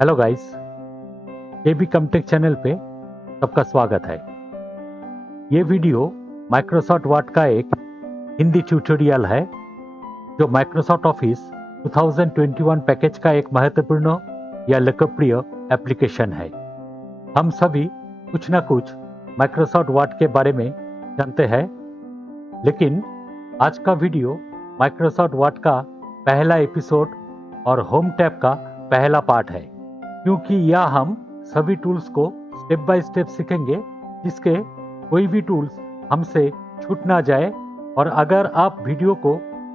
Hello guys, केबी कमटेक channel पे सबका स्वागत है। ये वीडियो माइक्रोसॉफ्ट वर्ड का एक हिंदी ट्यूटोरियल है जो माइक्रोसॉफ्ट ऑफिस 2021 पैकेज का एक महत्वपूर्ण या लोकप्रिय एप्लीकेशन है। हम सभी कुछ ना कुछ माइक्रोसॉफ्ट वर्ड के बारे में जानते हैं, लेकिन आज का वीडियो माइक्रोसॉफ्ट वर्ड का पहला एपिसोड और होम टैब का पहला पार्ट है, क्योंकि यह हम सभी टूल्स को स्टेप बाय स्टेप सीखेंगे, जिसके कोई भी टूल्स हमसे छूट ना जाए। और अगर आप वीडियो को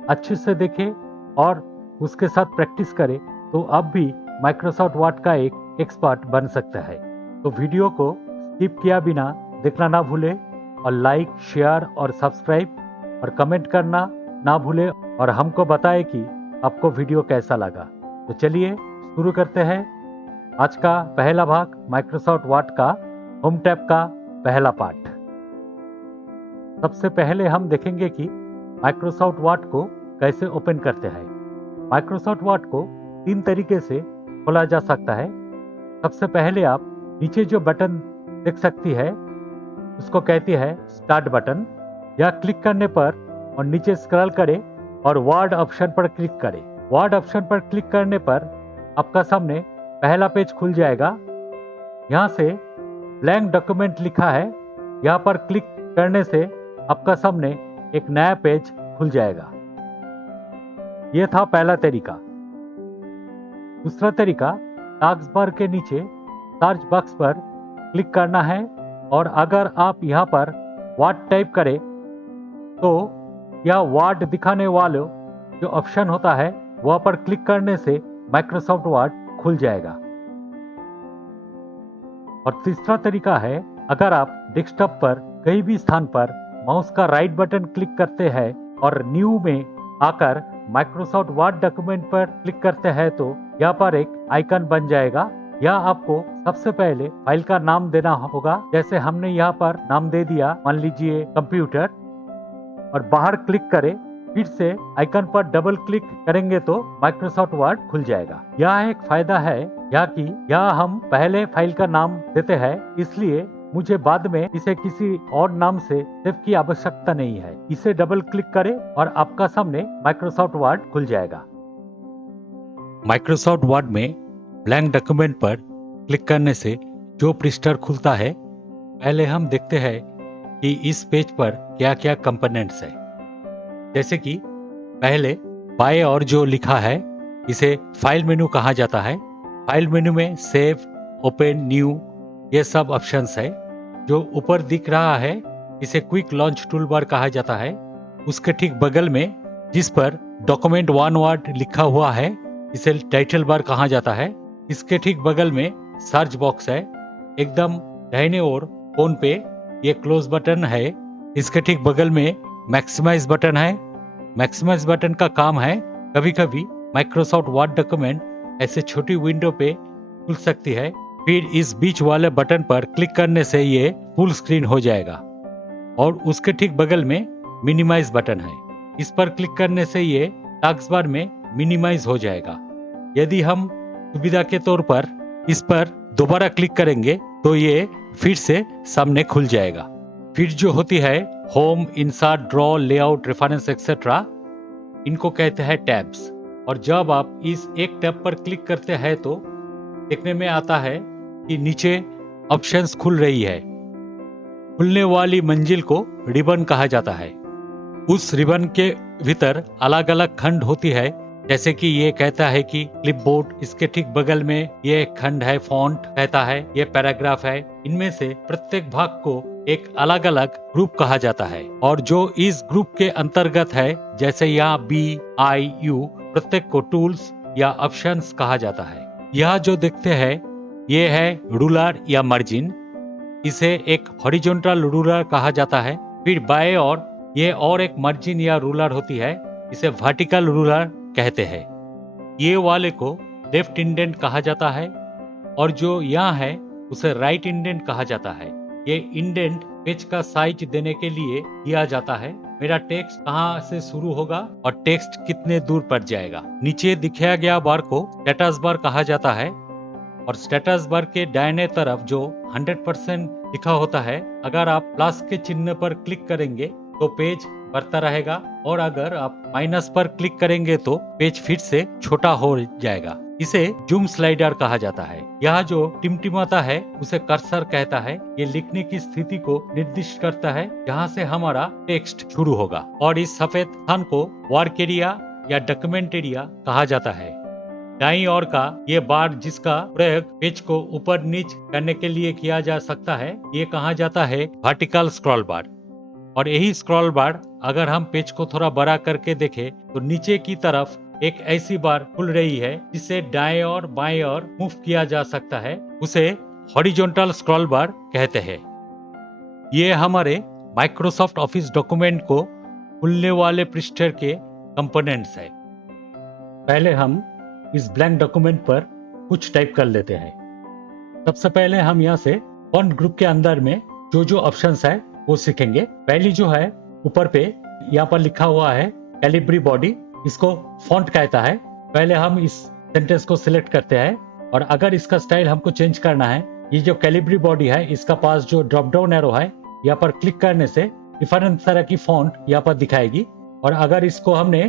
अच्छे से देखें और उसके साथ प्रैक्टिस करें तो आप भी माइक्रोसॉफ्ट वर्ड का एक एक्सपर्ट बन सकते हैं। तो वीडियो को स्किप किया बिना देखना ना भूले और लाइक, शेयर और सब्सक्राइब और कमेंट करना ना भूले और हमको बताएं कि आपको वीडियो कैसा लगा। तो चलिए शुरू करते हैं आज का पहला भाग, माइक्रोसॉफ्ट वर्ड का होम टैब का पहला पार्ट। सबसे पहले हम देखेंगे कि माइक्रोसॉफ्ट वर्ड को कैसे ओपन करते हैं। माइक्रोसॉफ्ट वर्ड को 3 तरीके से खोला जा सकता है। सबसे पहले आप नीचे जो बटन देख सकती है उसको कहती है स्टार्ट बटन। यह क्लिक करने पर और नीचे स्क्रॉल करें और वर्ड ऑप्शन पर क्लिक करें। वर्ड ऑप्शन पर क्लिक करने पर आपका सामने पहला पेज खुल जाएगा। यहाँ से ब्लैंक डॉक्यूमेंट लिखा है, यहाँ पर क्लिक करने से आपका सामने एक नया पेज खुल जाएगा। यह था पहला तरीका। दूसरा तरीका, टास्क बार के नीचे सर्च बॉक्स पर क्लिक करना है और अगर आप यहाँ पर वर्ड टाइप करें तो यह वर्ड दिखाने वाले जो ऑप्शन होता है वह पर क्लिक करने से माइक्रोसॉफ्ट वर्ड खुल जाएगा। और तीसरा तरीका है, अगर आप डेस्कटॉप पर कहीं भी स्थान पर माउस का राइट बटन क्लिक करते हैं और न्यू में आकर माइक्रोसॉफ्ट वर्ड डॉक्यूमेंट पर क्लिक करते हैं तो यहाँ पर एक आइकन बन जाएगा। यह आपको सबसे पहले फाइल का नाम देना होगा, जैसे हमने यहाँ पर नाम दे दिया, मान लीजिए कंप्यूटर, और बाहर क्लिक करें। फिर से आइकन पर डबल क्लिक करेंगे तो माइक्रोसॉफ्ट वर्ड खुल जाएगा। यह एक फायदा है कि यह हम पहले फाइल का नाम देते हैं, इसलिए मुझे बाद में इसे किसी और नाम से सेव की आवश्यकता नहीं है। इसे डबल क्लिक करें और आपका सामने माइक्रोसॉफ्ट वर्ड खुल जाएगा। माइक्रोसॉफ्ट वर्ड में ब्लैंक डॉक्यूमेंट पर क्लिक करने से जो पृष्ठ खुलता है, पहले हम देखते हैं कि इस पेज पर क्या क्या कंपोनेंट्स है। जैसे कि पहले बाएं ओर जो लिखा है इसे फाइल मेनू कहा जाता है। फाइल मेनू में सेव, ओपन, न्यू ये सब ऑप्शंस है। जो ऊपर दिख रहा है इसे क्विक लॉन्च टूल बार कहा जाता है। उसके ठीक बगल में जिस पर डॉक्यूमेंट वन वर्ड लिखा हुआ है इसे टाइटल बार कहा जाता है। इसके ठीक बगल में सर्च बॉक्स है। एकदम दाहिने ओर फोन पे ये क्लोज बटन है। इसके ठीक बगल में मैक्सिमाइज बटन है। मैक्सिमाइज बटन का काम है, कभी कभी माइक्रोसॉफ्ट वर्ड डॉक्यूमेंट ऐसे छोटी विंडो पे खुल सकती है, फिर इस बीच वाले बटन पर क्लिक करने से ये फुल स्क्रीन हो जाएगा। और उसके ठीक बगल में मिनिमाइज बटन है। इस पर क्लिक करने से ये टास्क बार में मिनिमाइज हो जाएगा। यदि हम सुविधा के तौर पर इस पर दोबारा क्लिक करेंगे तो ये फिर से सामने खुल जाएगा। फिर जो होती है home, insert, draw, layout, reference etcetera, इनको कहते हैं टैब्स। और जब आप इस एक टैब पर क्लिक करते हैं तो देखने में आता है कि नीचे ऑप्शंस खुल रही है। खुलने वाली मंजिल को रिबन कहा जाता है। उस रिबन के भीतर अलग अलग खंड होती है, जैसे कि ये कहता है कि क्लिपबोर्ड, इसके ठीक बगल में ये खंड है फॉन्ट कहता है, ये पैराग्राफ है। इनमें से प्रत्येक भाग को एक अलग अलग ग्रुप कहा जाता है और जो इस ग्रुप के अंतर्गत है, जैसे यहाँ बी, आई, यू, प्रत्येक को टूल्स या ऑप्शंस कहा जाता है। यह जो देखते हैं ये है रूलर या मार्जिन। इसे एक हॉरिजॉन्टल रूलर कहा जाता है। फिर बाएं ओर ये और एक मार्जिन या रूलर होती है, इसे वर्टिकल रूलर कहते हैं। ये वाले को लेफ्ट इंडेंट कहा जाता है और जो यहाँ है उसे राइट इंडेंट कहा जाता है। ये इंडेंट पेज का साइज देने के लिए किया जाता है। मेरा टेक्स्ट कहाँ से शुरू होगा और टेक्स्ट कितने दूर पर जाएगा। नीचे दिखाया गया बार को स्टेटस बार कहा जाता है। और स्टेटस बार के दाहिने तरफ जो 100% लिखा होता है, अगर आप प्लस के चिन्ह पर क्लिक करेंगे तो पेज बढ़ता रहेगा, और अगर आप माइनस पर क्लिक करेंगे तो पेज फिर से छोटा हो जाएगा। इसे जूम स्लाइडर कहा जाता है। यह जो टिमटिमाता है उसे कर्सर कहता है। ये लिखने की स्थिति को निर्दिष्ट करता है जहाँ से हमारा टेक्स्ट शुरू होगा, और इस सफेद स्थान को वर्क एरिया या डॉक्यूमेंट एरिया कहा जाता है। दाईं ओर का ये बार जिसका प्रयोग पेज को ऊपर नीच करने के लिए किया जा सकता है, ये कहा जाता है वर्टिकल स्क्रॉल बार। और यही स्क्रॉल बार अगर हम पेज को थोड़ा बड़ा करके देखें तो नीचे की तरफ एक ऐसी बार खुल रही है जिसे दाएं और बाएं ओर मूव किया जा सकता है, उसे हॉरिजॉन्टल स्क्रॉल बार कहते हैं। ये हमारे माइक्रोसॉफ्ट ऑफिस डॉक्यूमेंट को खुलने वाले पृष्ठ के कंपोनेंट्स है। पहले हम इस ब्लैंक डॉक्यूमेंट पर कुछ टाइप कर लेते हैं। सबसे पहले हम यहाँ से फॉन्ट ग्रुप के अंदर में जो जो ऑप्शंस है वो सीखेंगे। पहली जो है ऊपर पे यहाँ पर लिखा हुआ है कैलिब्री बॉडी, इसको फॉन्ट कहता है। पहले हम इस सेंटेंस को सिलेक्ट करते हैं, और अगर इसका स्टाइल हमको चेंज करना है, ये जो कैलिब्री बॉडी है इसका पास जो ड्रॉप डाउन एरो है, यहाँ पर क्लिक करने से डिफरेंट तरह की फॉन्ट यहाँ पर दिखाएगी। और अगर इसको हमने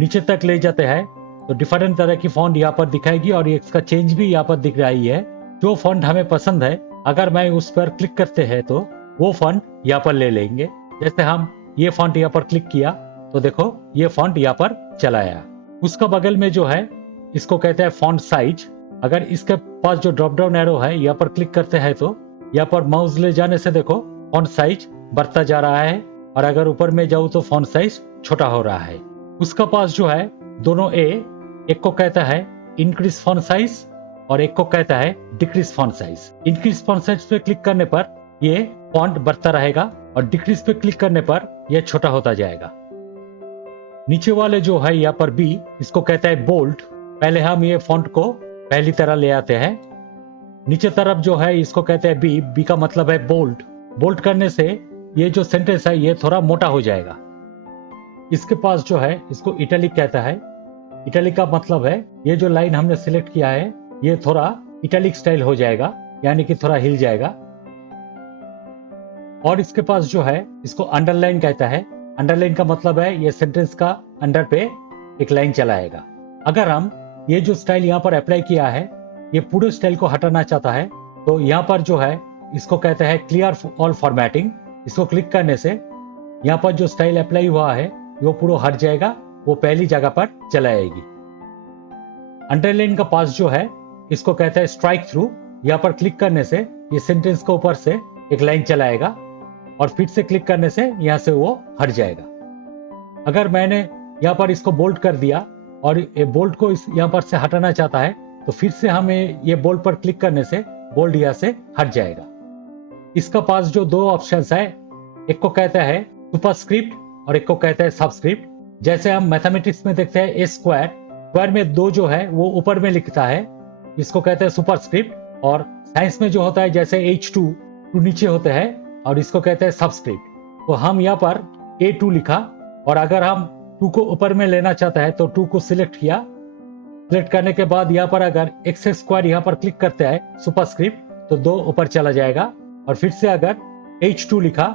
नीचे तक ले जाते हैं तो डिफरेंट तरह की फॉन्ट यहाँ पर दिखाएगी, और इसका चेंज भी यहाँ पर दिख रही है। जो फॉन्ट हमें पसंद है, अगर मैं उस पर क्लिक करते हैं तो वो फॉन्ट यहाँ पर ले लेंगे। जैसे हम ये फॉन्ट यहाँ पर क्लिक किया तो देखो ये फॉन्ट यहाँ पर चला आया। उसका बगल में जो है इसको कहते हैं फॉन्ट साइज। अगर इसके पास जो ड्रॉप डाउन एरो है यहाँ पर क्लिक करते हैं तो यहाँ पर माउस ले जाने से देखो फॉन्ट साइज बढ़ता जा रहा है, और अगर ऊपर में जाऊँ तो फॉन्ट साइज छोटा हो रहा है। उसका पास जो है दोनों एक को कहता है इंक्रीज फॉन्ट साइज और एक को कहता है decrease font size. Increase font size पे क्लिक करने पर ये फॉन्ट बढ़ता रहेगा, और डिक्रीज पे क्लिक करने पर यह छोटा होता जाएगा। नीचे वाले जो है यहाँ पर बी, इसको कहता है बोल्ड। पहले हम ये फॉन्ट को पहली तरह ले आते हैं। नीचे तरफ जो है इसको कहते हैं बी, बी का मतलब है बोल्ड। बोल्ड करने से ये जो सेंटेंस है ये थोड़ा मोटा हो जाएगा। इसके पास जो है इसको इटैलिक कहता है। इटैलिक का मतलब है ये जो लाइन हमने सिलेक्ट किया है ये थोड़ा इटैलिक स्टाइल हो जाएगा, यानी कि थोड़ा हिल जाएगा। और इसके पास जो है इसको अंडरलाइन कहता है। अंडरलाइन का मतलब है ये सेंटेंस का अंडर पे एक लाइन चलाएगा। अगर हम ये जो स्टाइल यहाँ पर अप्लाई किया है ये पूरे स्टाइल को हटाना चाहता है तो यहाँ पर जो है इसको कहते हैं क्लियर ऑल फॉर्मेटिंग। इसको क्लिक करने से यहाँ पर जो स्टाइल अप्लाई हुआ है वो पूरा हट जाएगा, वो पहली जगह पर चला आएगी। अंडरलाइन का पास जो है इसको कहते हैं स्ट्राइक थ्रू। यहाँ पर क्लिक करने से ये सेंटेंस के ऊपर से एक लाइन चलाएगा, और फिर से क्लिक करने से यहाँ से वो हट जाएगा। अगर मैंने यहाँ पर इसको बोल्ड कर दिया और ये बोल्ड को इस यहाँ पर से हटाना चाहता है तो फिर से हमें ये बोल्ड पर क्लिक करने से बोल्ड यहाँ से हट जाएगा। इसका पास जो दो ऑप्शंस है, एक को कहता है सुपरस्क्रिप्ट और एक को कहता है सबस्क्रिप्ट। जैसे हम मैथमेटिक्स में देखते हैं ए स्क्वायर, स्क्वायर में दो जो है वो ऊपर में लिखता है, इसको कहते हैं सुपरस्क्रिप्ट। और साइंस में जो होता है जैसे H2 टू नीचे होते हैं और इसको कहते हैं सबस्क्रिप्ट। तो हम यहाँ पर A2 लिखा, और अगर हम 2 को ऊपर में लेना चाहता है तो 2 को सिलेक्ट किया। सिलेक्ट करने के बाद यहाँ पर अगर एक्स स्क्वायर यहाँ पर क्लिक करते हैं सुपरस्क्रिप्ट तो 2 ऊपर चला जाएगा। और फिर से अगर H2 लिखा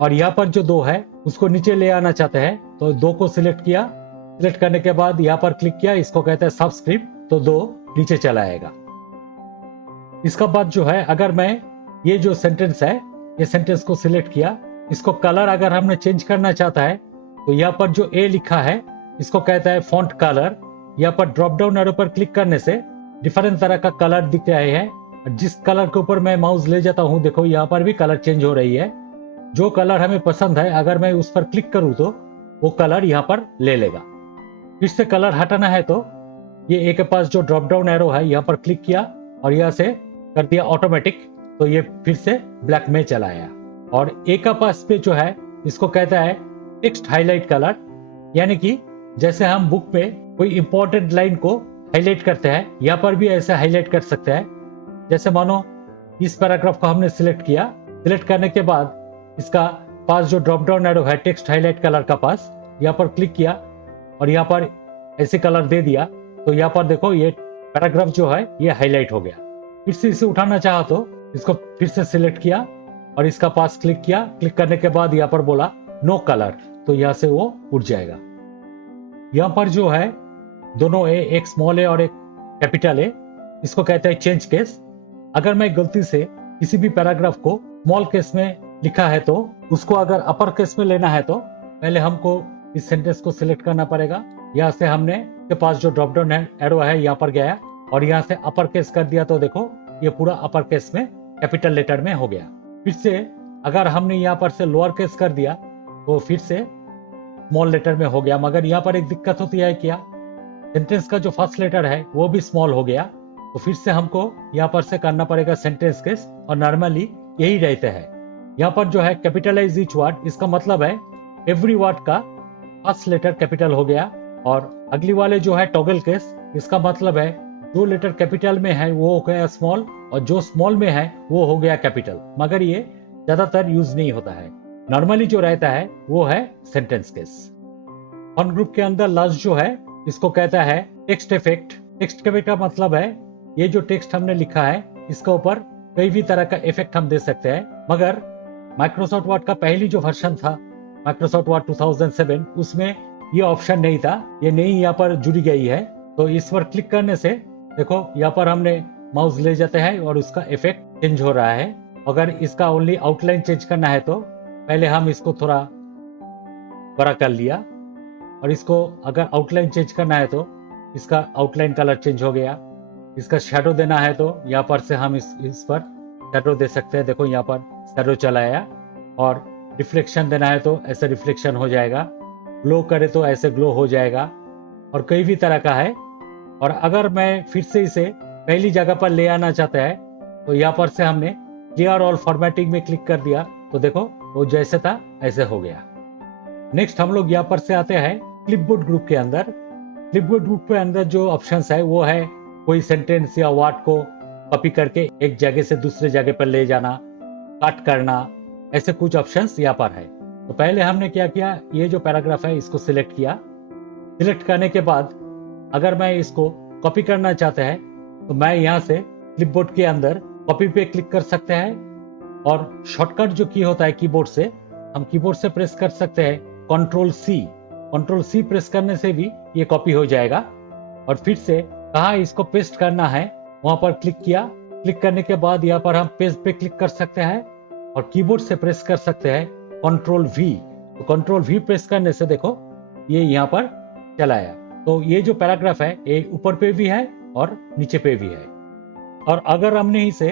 और यहाँ पर जो 2 है उसको नीचे ले आना चाहते हैं तो 2 को सिलेक्ट किया। सिलेक्ट करने के बाद यहाँ पर क्लिक किया, इसको कहते हैं सबस्क्रिप्ट, तो 2 नीचे चला आएगा। इसका बाद जो है अगर मैं ये जो सेंटेंस है ये सेंटेंस को सिलेक्ट किया, इसको कलर अगर हमने चेंज करना चाहता है तो यहाँ पर जो ए लिखा है इसको कहता है फॉन्ट कलर। यहाँ पर ड्रॉप डाउन एरो पर क्लिक करने से डिफरेंट तरह का कलर दिख रहे हैं। जिस कलर के ऊपर मैं माउस ले जाता हूँ देखो यहाँ पर भी कलर चेंज हो रही है। जो कलर हमें पसंद है अगर मैं उस पर क्लिक करूँ तो वो कलर यहाँ पर ले लेगा। फिर से कलर हटाना है तो ये ए के पास जो ड्रॉप डाउन एरो है यहाँ पर क्लिक किया और यहाँ से कर दिया ऑटोमेटिक, तो ये फिर से ब्लैक में चला आया। और ए का पास पे जो है इसको कहता है टेक्स्ट हाईलाइट कलर, यानी कि जैसे हम बुक में कोई इंपॉर्टेंट लाइन को हाईलाइट करते हैं यहाँ पर भी ऐसे हाईलाइट कर सकते हैं। जैसे मानो इस पैराग्राफ को हमने सिलेक्ट किया, सिलेक्ट करने के बाद इसका पास जो ड्रॉप डाउन एरो है टेक्स्ट हाईलाइट कलर का पास, यहाँ पर क्लिक किया और यहाँ पर ऐसे कलर दे दिया तो यहाँ पर देखो ये पैराग्राफ जो है ये हाईलाइट हो गया। फिर से इसे उठाना चाहा तो इसको फिर से सिलेक्ट किया और इसका पास क्लिक किया। क्लिक करने के बाद यहाँ पर बोला नो कलर, तो यहाँ से वो उठ जाएगा। यहाँ पर जो है दोनों ए, एक स्मॉल ए और एक कैपिटल ए, इसको कहते हैं चेंज केस। अगर मैं गलती से किसी भी पैराग्राफ को स्मॉल केस में लिखा है तो उसको अगर अपर केस में लेना है तो पहले हमको इस सेंटेंस को सिलेक्ट करना पड़ेगा। यहाँ से हमने के पास जो ड्रॉप डाउन एरो है यहाँ पर गया और यहाँ से अपर केस कर दिया तो देखो ये पूरा अपर केस में कैपिटल लेटर में हो गया। फिर से अगर हमने यहाँ पर से लोअर केस कर दिया तो फिर से स्मॉल लेटर में हो गया। मगर यहाँ पर एक दिक्कत होती है, क्या सेंटेंस का जो फर्स्ट लेटर है वो भी स्मॉल हो गया, तो फिर से हमको यहाँ पर से करना पड़ेगा सेंटेंस केस, और नॉर्मली यही रहते हैं। यहाँ पर जो है कैपिटलाइज ईच वर्ड, इसका मतलब है एवरी वर्ड का फर्स्ट लेटर कैपिटल हो गया। और अगली वाले जो है टॉगल केस, इसका मतलब है जो लेटर कैपिटल में है वो हो गया स्मॉल और जो स्मॉल में है वो हो गया कैपिटल। मगर ये ज्यादातर यूज नहीं होता है, नॉर्मली जो रहता है वो है सेंटेंस केस। फॉन्ट ग्रुप के अंदर लास्ट जो है इसको कहता है टेक्स्ट इफेक्ट। टेक्स्ट इफेक्ट का मतलब है ये जो टेक्स्ट हमने लिखा है इसके ऊपर कई भी तरह का इफेक्ट हम दे सकते हैं। मगर माइक्रोसॉफ्ट वर्ड का पहली जो वर्जन था माइक्रोसॉफ्ट वर्ड 2007, उसमें ये ऑप्शन नहीं था, ये नई यहाँ पर जुड़ी गई है। तो इस पर क्लिक करने से देखो यहाँ पर हमने माउस ले जाते हैं और उसका इफेक्ट चेंज हो रहा है। अगर इसका ओनली आउटलाइन चेंज करना है तो पहले हम इसको थोड़ा बड़ा कर लिया, और इसको अगर आउटलाइन चेंज करना है तो इसका आउटलाइन कलर चेंज हो गया। इसका शैडो देना है तो यहाँ पर से हम इस पर शैडो दे सकते हैं। देखो यहाँ पर शैडो चला आया। और रिफ्लेक्शन देना है तो ऐसे रिफ्लेक्शन हो जाएगा, ग्लो करे तो ऐसे ग्लो हो जाएगा, और कई भी तरह का है। और अगर मैं फिर से इसे पहली जगह पर ले आना चाहता है तो यहाँ पर से हमने क्लियर ऑल फॉर्मेटिंग में क्लिक कर दिया तो देखो वो जैसे था ऐसे हो गया। नेक्स्ट हम लोग यहाँ पर से आते हैं क्लिपबोर्ड ग्रुप के अंदर। क्लिपबोर्ड ग्रुप के अंदर जो ऑप्शंस है वो है कोई सेंटेंस या वर्ड को कॉपी करके एक जगह से दूसरे जगह पर ले जाना, कट करना, ऐसे कुछ ऑप्शंस यहाँ पर है। तो पहले हमने क्या किया, ये जो पैराग्राफ है इसको सिलेक्ट किया। सिलेक्ट करने के बाद अगर मैं इसको कॉपी करना चाहता है तो मैं यहाँ से क्लिपबोर्ड के अंदर कॉपी पे क्लिक कर सकते हैं। और शॉर्टकट जो की होता है कीबोर्ड से, हम कीबोर्ड से प्रेस कर सकते हैं control C. Control C press करने से भी ये कॉपी हो जाएगा। और फिर से कहाँ इसको पेस्ट करना है वहां पर क्लिक किया। क्लिक करने के बाद यहाँ पर हम पेस्ट पे क्लिक कर सकते हैं और कीबोर्ड से प्रेस कर सकते हैं कंट्रोल वी। तो कंट्रोल वी प्रेस करने से देखो ये यहाँ पर चला आया। तो ये जो पैराग्राफ है ये ऊपर पे भी है और नीचे पे भी है। और अगर हमने इसे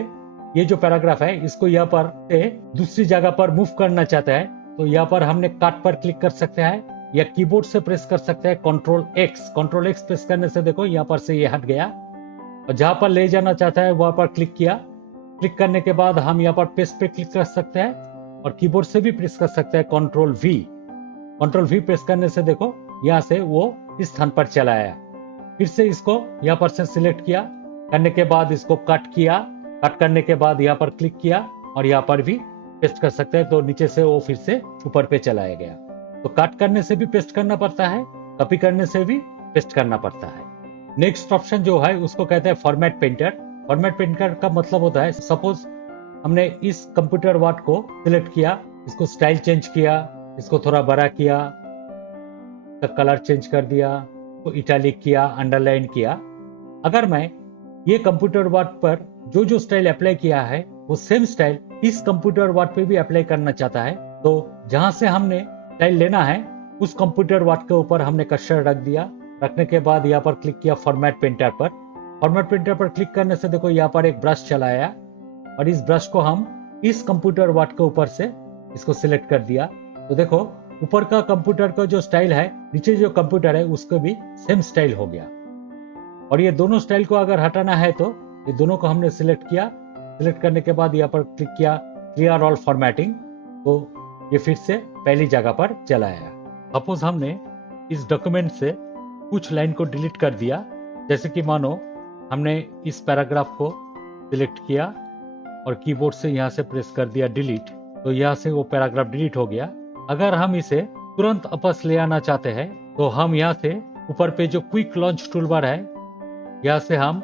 ये जो पैराग्राफ है इसको यहाँ पर से दूसरी जगह पर मूव करना चाहते हैं तो यहाँ पर हमने कट पर क्लिक कर सकते हैं या कीबोर्ड से प्रेस कर सकते हैं control x. Control x press करने से देखो यहाँ पर से ये हट गया। और जहां पर ले जाना चाहता है वहां पर क्लिक किया। क्लिक करने के बाद हम यहाँ पर पेस्ट पे क्लिक कर सकते हैं और कीबोर्ड से भी प्रेस कर सकते हैं control we. Control we press करने से देखो यहाँ से वो इस स्थान पर चला आया। फिर से इसको यहाँ पर से सिलेक्ट किया, करने के बाद इसको कट किया। कट करने के बाद यहाँ पर क्लिक किया और यहाँ पर भी पेस्ट कर सकते हैं तो नीचे से वो फिर से ऊपर पे चलाया गया। तो कट करने से भी पेस्ट करना पड़ता है, कॉपी करने से भी पेस्ट करना पड़ता है। नेक्स्ट ऑप्शन जो है उसको कहते हैं फॉर्मेट पेंटर। फॉर्मेट पेंटर का मतलब होता है सपोज हमने इस कंप्यूटर वर्ड को सिलेक्ट किया, इसको स्टाइल चेंज किया, इसको थोड़ा बड़ा किया, कलर चेंज कर दिया, तो इटैलिक किया, अंडरलाइन किया। अगर मैं ये कंप्यूटर वर्ड पर जो जो स्टाइल अप्लाई किया है वो सेम स्टाइल इस कंप्यूटर वर्ड पे भी अप्लाई करना चाहता है तो जहां से हमने स्टाइल लेना है उस कंप्यूटर वर्ड के ऊपर हमने कर्सर रख दिया। रखने के बाद यहाँ पर क्लिक किया फॉर्मेट पेंटर पर। फॉर्मेट पेंटर पर क्लिक करने से देखो यहाँ पर एक ब्रश चला आया और इस ब्रश को हम इस कंप्यूटर वर्ड के ऊपर से इसको सिलेक्ट कर दिया। तो देखो ऊपर का कंप्यूटर का जो स्टाइल है नीचे जो कंप्यूटर है उसको भी सेम स्टाइल हो गया। और ये दोनों स्टाइल को अगर हटाना है तो ये दोनों को हमने सिलेक्ट किया। सिलेक्ट करने के बाद यहाँ पर क्लिक किया क्लियर ऑल फॉर्मेटिंग, तो ये फिर से पहली जगह पर चला आया। सपोज हमने इस डॉक्यूमेंट से कुछ लाइन को डिलीट कर दिया, जैसे कि मानो हमने इस पैराग्राफ को सिलेक्ट किया और कीबोर्ड से यहाँ से प्रेस कर दिया डिलीट, तो यहाँ से वो पैराग्राफ डिलीट हो गया। अगर हम इसे तुरंत वापस ले आना चाहते हैं तो हम यहाँ से ऊपर पे जो क्विक लॉन्च टूलबार है यहाँ से हम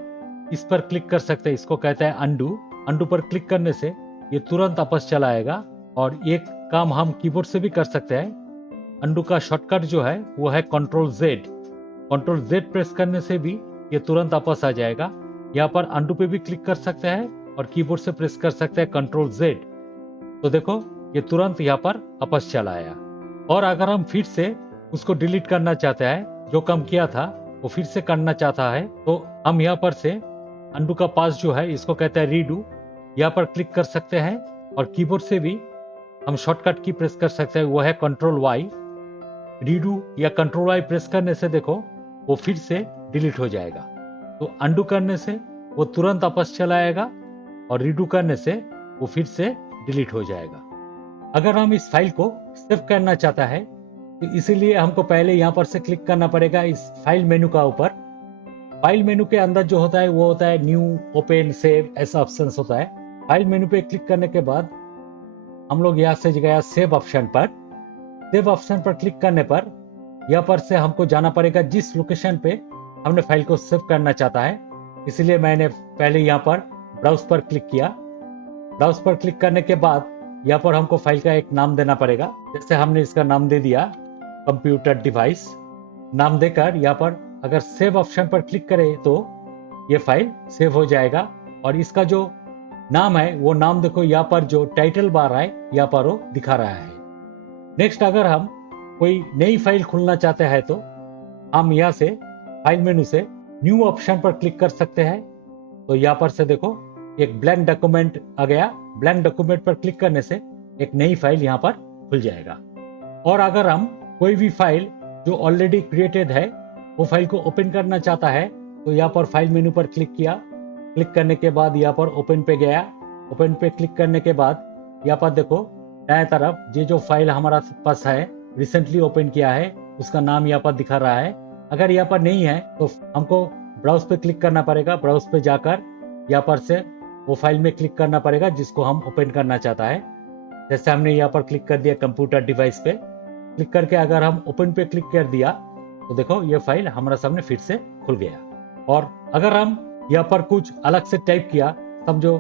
इस पर क्लिक कर सकते हैं, इसको कहते हैं अंडू। अंडू पर क्लिक करने से ये तुरंत वापस चला आएगा। और एक काम हम कीबोर्ड से भी कर सकते हैं। अंडू का शॉर्टकट जो है वो है control Z. Control Z press करने से भी ये तुरंत वापस आ जाएगा। यहाँ पर अंडू पे भी क्लिक कर सकते हैं और कीबोर्ड से प्रेस कर सकते हैं कंट्रोल जेड। तो देखो ये तुरंत यहाँ पर वापस चला आया। और अगर हम फिर से उसको डिलीट करना चाहते हैं, जो काम किया था वो फिर से करना चाहता है, तो हम यहाँ पर से अंडू का पास जो है इसको कहते हैं रीडू, यहाँ पर क्लिक कर सकते हैं। और कीबोर्ड से भी हम शॉर्टकट की प्रेस कर सकते हैं, वो है कंट्रोल वाई। रीडू या कंट्रोल वाई प्रेस करने से देखो वो फिर से डिलीट हो जाएगा। तो अंडू करने से वो तुरंत वापस चला आएगा और रीडू करने से वो फिर से डिलीट हो जाएगा। अगर हम इस फाइल को सेव करना चाहता है तो इसीलिए हमको पहले यहाँ पर से क्लिक करना पड़ेगा इस फाइल मेनू का ऊपर। फाइल मेनू के अंदर जो होता है वो होता है न्यू, ओपन, सेव, ऐसा ऑप्शन होता है। फाइल मेनू पे क्लिक करने के बाद हम लोग यहाँ से गया सेव ऑप्शन पर। सेव ऑप्शन पर क्लिक करने पर यहाँ पर से हमको जाना पड़ेगा जिस लोकेशन पे हमने फाइल को सेव करना चाहता है। इसलिए मैंने पहले यहाँ पर ब्राउज पर क्लिक किया। ब्राउज पर क्लिक करने के बाद यहाँ पर हमको फाइल का एक नाम देना पड़ेगा। जैसे हमने इसका नाम दे दिया कंप्यूटर डिवाइस। नाम देकर यहाँ पर अगर सेव ऑप्शन पर क्लिक करें तो ये फाइल सेव हो जाएगा। और इसका जो नाम है वो नाम देखो यहाँ पर जो टाइटल बार है यहाँ पर वो दिखा रहा है। नेक्स्ट अगर हम कोई नई फाइल खोलना चाहते हैं तो हम यहाँ से फाइल मेनू से न्यू ऑप्शन पर क्लिक कर सकते हैं। तो यहाँ पर से देखो एक ब्लैंक डॉक्यूमेंट आ गया। ब्लैंक डॉक्यूमेंट पर क्लिक करने से एक नई फाइल यहाँ पर खुल जाएगा। और अगर हम कोई भी फाइल जो ऑलरेडी क्रिएटेड है वो फाइल को ओपन करना चाहता है तो यहाँ पर फाइल मेनू पर क्लिक किया। क्लिक करने के बाद यहाँ पर ओपन पे गया। ओपन पे क्लिक करने के बाद यहाँ पर देखो दाएं तरफ ये जो फाइल हमारा पास है रिसेंटली ओपन किया है उसका नाम यहाँ पर दिखा रहा है। अगर यहाँ पर नहीं है तो हमको ब्राउज पे क्लिक करना पड़ेगा। ब्राउज पे जाकर यहाँ पर से वो फाइल में क्लिक करना पड़ेगा जिसको हम ओपन करना चाहता है। जैसे हमने यहाँ पर क्लिक कर दिया कंप्यूटर डिवाइस पे। क्लिक करके अगर हम ओपन पे क्लिक कर दिया तो देखो ये फाइल हमारा सामने फिर से खुल गया। और अगर हम यहाँ पर कुछ अलग से टाइप किया, समझो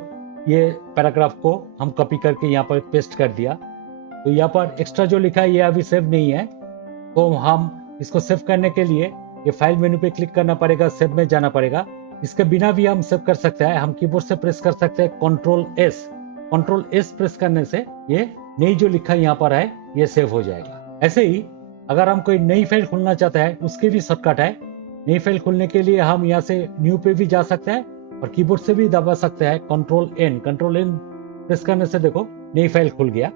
ये पैराग्राफ को हम कॉपी करके यहाँ पर पेस्ट कर दिया, तो यहाँ पर एक्स्ट्रा जो लिखा है ये अभी सेव नहीं है। तो हम इसको सेव करने के लिए ये फाइल मेनू पे क्लिक करना पड़ेगा, सेव में जाना पड़ेगा। इसके बिना भी हम सेव कर सकते हैं। हम कीबोर्ड से प्रेस कर सकते हैं control S. Control S press करने से ये नई जो लिखा यहाँ पर है ये सेव हो जाएगा। ऐसे ही अगर हम कोई नई फाइल खोलना चाहते हैं उसकी भी शॉर्टकट है। नई फाइल खोलने के लिए हम यहाँ से न्यू पे भी जा सकते हैं और कीबोर्ड से भी दबा सकते हैं control N. Control N press करने से देखो नई फाइल खुल गया।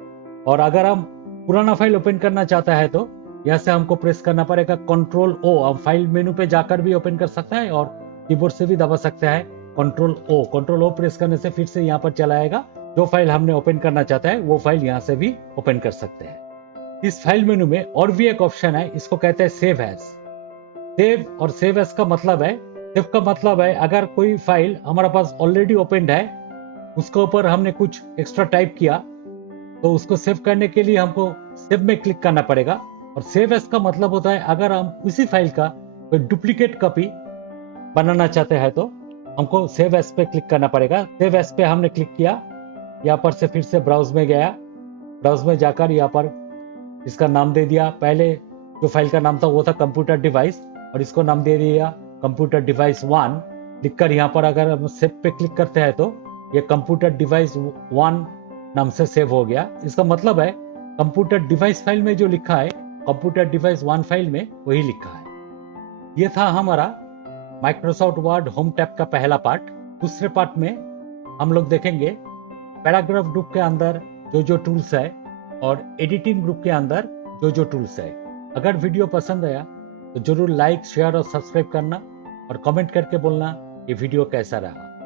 और अगर हम पुराना फाइल ओपन करना चाहता है तो यहाँ से हमको प्रेस करना पड़ेगा कंट्रोल ओ। हम फाइल मेनू पे जाकर भी ओपन कर सकते हैं और कीबोर्ड से भी दबा सकते हैं control O. Control O press करने से फिर से यहाँ पर चला आएगा। जो फाइल हमने ओपन करना चाहता है वो फाइल यहाँ से भी ओपन कर सकते हैं। इस फाइल मेनू में और भी एक ऑप्शन है, इसको कहते हैं सेव एज। सेव और सेव एज का मतलब है, सेव का मतलब है अगर कोई फाइल हमारे पास ऑलरेडी ओपन है उसके ऊपर हमने कुछ एक्स्ट्रा टाइप किया तो उसको सेव करने के लिए हमको सेव में क्लिक करना पड़ेगा। और सेव एज का मतलब होता है अगर हम उसी फाइल का कोई डुप्लीकेट कॉपी बनाना चाहते हैं तो हमको सेव एज पे क्लिक करना पड़ेगा। सेव एज पे हमने क्लिक किया। यहाँ पर से फिर से ब्राउज में गया। ब्राउज में जाकर यहाँ पर इसका नाम दे दिया। पहले जो फाइल का नाम था वो था कंप्यूटर डिवाइस और इसको नाम दे दिया कंप्यूटर डिवाइस 1। लिखकर यहाँ पर अगर हम सेव पे क्लिक करते हैं तो ये कंप्यूटर डिवाइस 1 नाम से सेव हो गया। इसका मतलब है कंप्यूटर डिवाइस फाइल में जो लिखा है कंप्यूटर डिवाइस 1 फाइल में वही लिखा है। ये था हमारा माइक्रोसॉफ्ट वर्ड होम टैब का पहला पार्ट। दूसरे पार्ट में हम लोग देखेंगे पैराग्राफ ग्रुप के अंदर जो टूल्स है और एडिटिंग ग्रुप के अंदर जो टूल्स है। अगर वीडियो पसंद आया तो जरूर लाइक, शेयर और सब्सक्राइब करना और कमेंट करके बोलना ये वीडियो कैसा रहा।